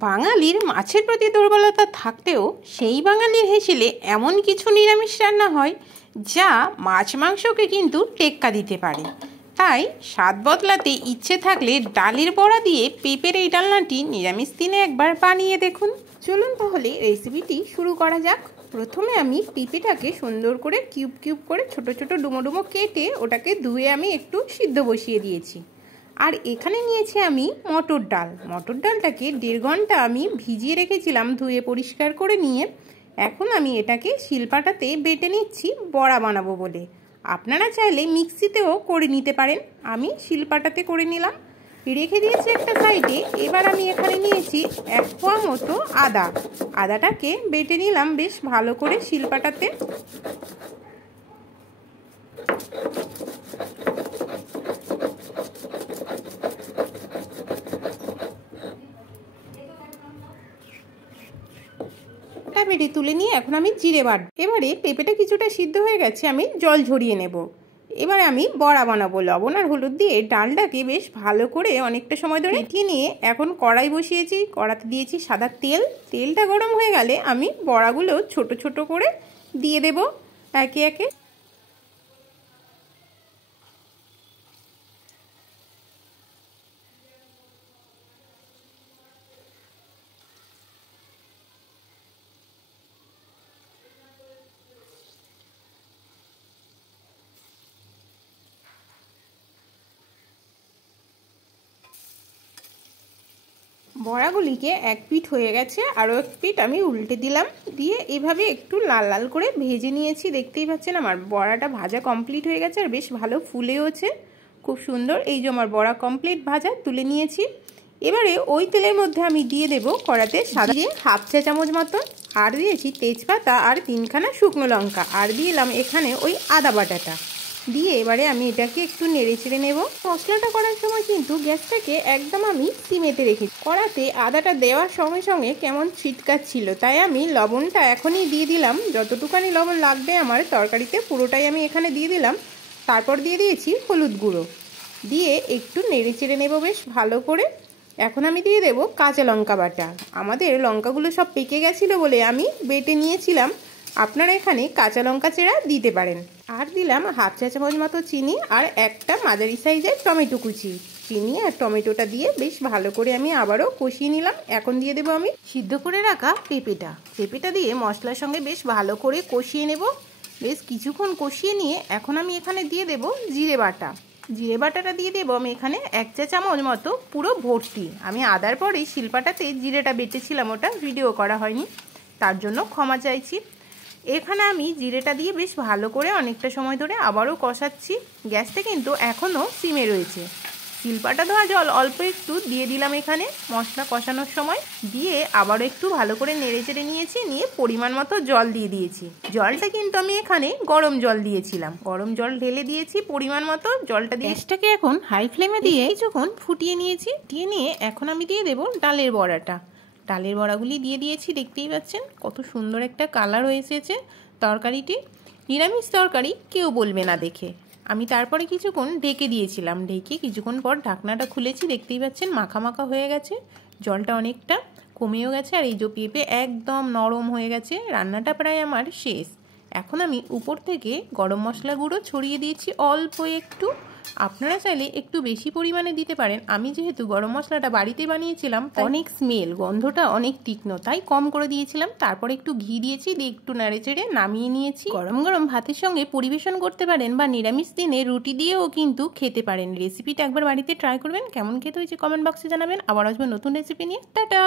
বাঙালির মাছের প্রতি দুর্বলতা থাকলেও সেই বাঙালির হেসেলে এমন কিছু নিরামিষ রান্না হয় যা মাছ মাংসকে কিন্তু টেক্কা দিতে পারে। তাই স্বাদ বদলাতে ইচ্ছে থাকলে ডালের বড়া দিয়ে পেঁপের এই ডালনাটি নিরামিষ দিনে একবার বানিয়ে দেখুন। চলুন তাহলে রেসিপিটি শুরু করা যাক। প্রথমে আমি পেঁপেটাকে সুন্দর করে কিউব কিউব করে ছোট ছোট ডুমো ডুমো কেটে ওটাকে ধুয়ে আমি একটু সিদ্ধ বসিয়ে দিয়েছি। আর এখানে নিয়েছি আমি মটর ডাল। মটর ডালটাকে 1.5 ঘন্টা আমি ভিজিয়ে রেখেছিলাম ধুয়ে পরিষ্কার করে নিয়ে। এখন আমি এটাকে শিলপাটাতে বেটে নিচ্ছি বড়া বানাবো বলে। আপনারা চাইলে মিক্সিতেও করে নিতে পারেন, আমি শিলপাটাতে করে নিলাম, রেখে দিয়েছি একটা সাইডে। এবার আমি এখানে নিয়েছি 1 পোয়া মতো আদা। আদাটাকে বেটে নিলাম বেশ ভালো করে শিলপাটাতে। বেটে তুলে নিয়ে এখন আমি জিরে বাটবো। এবারে পেঁপেটা কিছুটা সিদ্ধ হয়ে গেছে, আমি জল ঝরিয়ে নেব। এবারে আমি বড়া বানাবো। লবণ আর হলুদ দিয়ে ডালটাকে বেশ ভালো করে অনেকটা সময় ধরে ফেটিয়ে নিয়ে এখন কড়াই বসিয়েছি। কড়াতে দিয়েছি সাদা তেল। তেলটা গরম হয়ে গেলে আমি বড়াগুলো ছোট ছোট করে দিয়ে দেব একে একে। বড়াগুলিকে এক পিঠ হয়ে গেছে, আরও এক পিঠ আমি উল্টে দিলাম, দিয়ে এভাবে একটু লাল লাল করে ভেজে নিয়েছি। দেখতেই পাচ্ছেন আমার বড়াটা ভাজা কমপ্লিট হয়ে গেছে আর বেশ ভালো ফুলেওছে, খুব সুন্দর। এই যে আমার বড়া কমপ্লিট ভাজা তুলে নিয়েছি। এবারে ওই তেলের মধ্যে আমি দিয়ে দেব কড়াতে সাদা দিয়ে 1/2 চা চামচ মতন, আর দিয়েছি তেজপাতা আর 3খানা শুকনো লঙ্কা, আর দিলাম এখানে ওই আদা বাটাটা দিয়ে এবারে আমি এটাকে একটু নেড়ে চেড়ে নেব। মশলাটা করার সময় কিন্তু গ্যাসটাকে একদম আমি সিমেতে রেখেছি। কড়াতে আদাটা দেওয়ার সঙ্গে সঙ্গে কেমন ছিটকাচ্ছিল, তাই আমি লবণটা এখনই দিয়ে দিলাম। যতটুকানি লবণ লাগবে আমার তরকারিতে পুরোটাই আমি এখানে দিয়ে দিলাম। তারপর দিয়ে দিয়েছি হলুদ গুঁড়ো, দিয়ে একটু নেড়ে চেড়ে নেব বেশ ভালো করে। এখন আমি দিয়ে দেব কাঁচা লঙ্কা বাটা। আমাদের লঙ্কাগুলো সব পেকে গেছিলো বলে আমি বেটে নিয়েছিলাম, আপনারা এখানে কাঁচা লঙ্কা চেরা দিতে পারেন। আর দিলাম 1/2 চা চামচ মতো চিনি আর একটা মাঝারি সাইজের টমেটো কুচি। চিনি আর টমেটোটা দিয়ে বেশ ভালো করে আমি আবারও কষিয়ে নিলাম। এখন দিয়ে দেবো আমি সিদ্ধ করে রাখা পেঁপেটা দিয়ে মশলার সঙ্গে বেশ ভালো করে কষিয়ে নেব। বেশ কিছুক্ষণ কষিয়ে নিয়ে এখন আমি এখানে দিয়ে দেব জিরে বাটা। জিরে বাটাটা দিয়ে দেবো আমি এখানে 1 চা চামচ মতো পুরো ভর্তি। আমি আদার পরেই শিলপাটাতে জিরেটা বেটেছিলাম, ওটা ভিডিও করা হয়নি, তার জন্য ক্ষমা চাইছি। এখানে আমি জিরেটা দিয়ে বেশ ভালো করে অনেকটা সময় ধরে আবারও কষাচ্ছি। গ্যাসটা কিন্তু এখনও সিমে রয়েছে। শিলপাটা ধোয়া জল অল্প একটু দিয়ে দিলাম এখানে মশলা কষানোর সময়, দিয়ে আবারও একটু ভালো করে নেড়ে চেড়ে নিয়েছি। নিয়ে পরিমাণ মতো জল দিয়ে দিয়েছি। জলটা কিন্তু আমি এখানে গরম জল দিয়েছিলাম, গরম জল ঢেলে দিয়েছি পরিমাণ মতো। জলটা দিয়ে গ্যাসটাকে এখন হাই ফ্লেমে দিয়ে কিছুক্ষণ ফুটিয়ে নিয়েছি। ফুটিয়ে নিয়ে এখন আমি দিয়ে দেবো ডালের বড়াটা। ডালের বড়াগুলি দিয়ে দিয়েছি, দেখতেই পাচ্ছেন কত সুন্দর একটা কালার এসেছে তরকারিটি। নিরামিষ তরকারি কেউ বলবে না দেখে। আমি তারপরে কিছুক্ষণ ঢেকে দিয়েছিলাম, ঢেকে কিছুক্ষণ পর ঢাকনাটা খুলেছি। দেখতেই পাচ্ছেন মাখা মাখা হয়ে গেছে, জলটা অনেকটা কমেও গেছে, আর এই যে পেঁপে একদম নরম হয়ে গেছে। রান্নাটা প্রায় আমার শেষ। এখন আমি উপর থেকে গরম মশলা গুঁড়ো ছড়িয়ে দিয়েছি অল্প একটু। আপনারা চাইলে একটু বেশি পরিমাণে দিতে পারেন। আমি যেহেতু গরম মশলাটা বাড়িতে বানিয়েছিলাম, অনেক স্মেল, গন্ধটা অনেক তীক্ষ্ণ, তাই কম করে দিয়েছিলাম। তারপর একটু ঘি দিয়েছি, দিয়ে একটু নাড়ে চেড়ে নামিয়ে নিয়েছি। গরম গরম ভাতের সঙ্গে পরিবেশন করতে পারেন, বা নিরামিষ দিনে রুটি দিয়েও কিন্তু খেতে পারেন। রেসিপিটা একবার বাড়িতে ট্রাই করবেন, কেমন খেতে হয়েছে কমেন্ট বক্সে জানাবেন। আবার আসবেন নতুন রেসিপি নিয়ে। টাটা।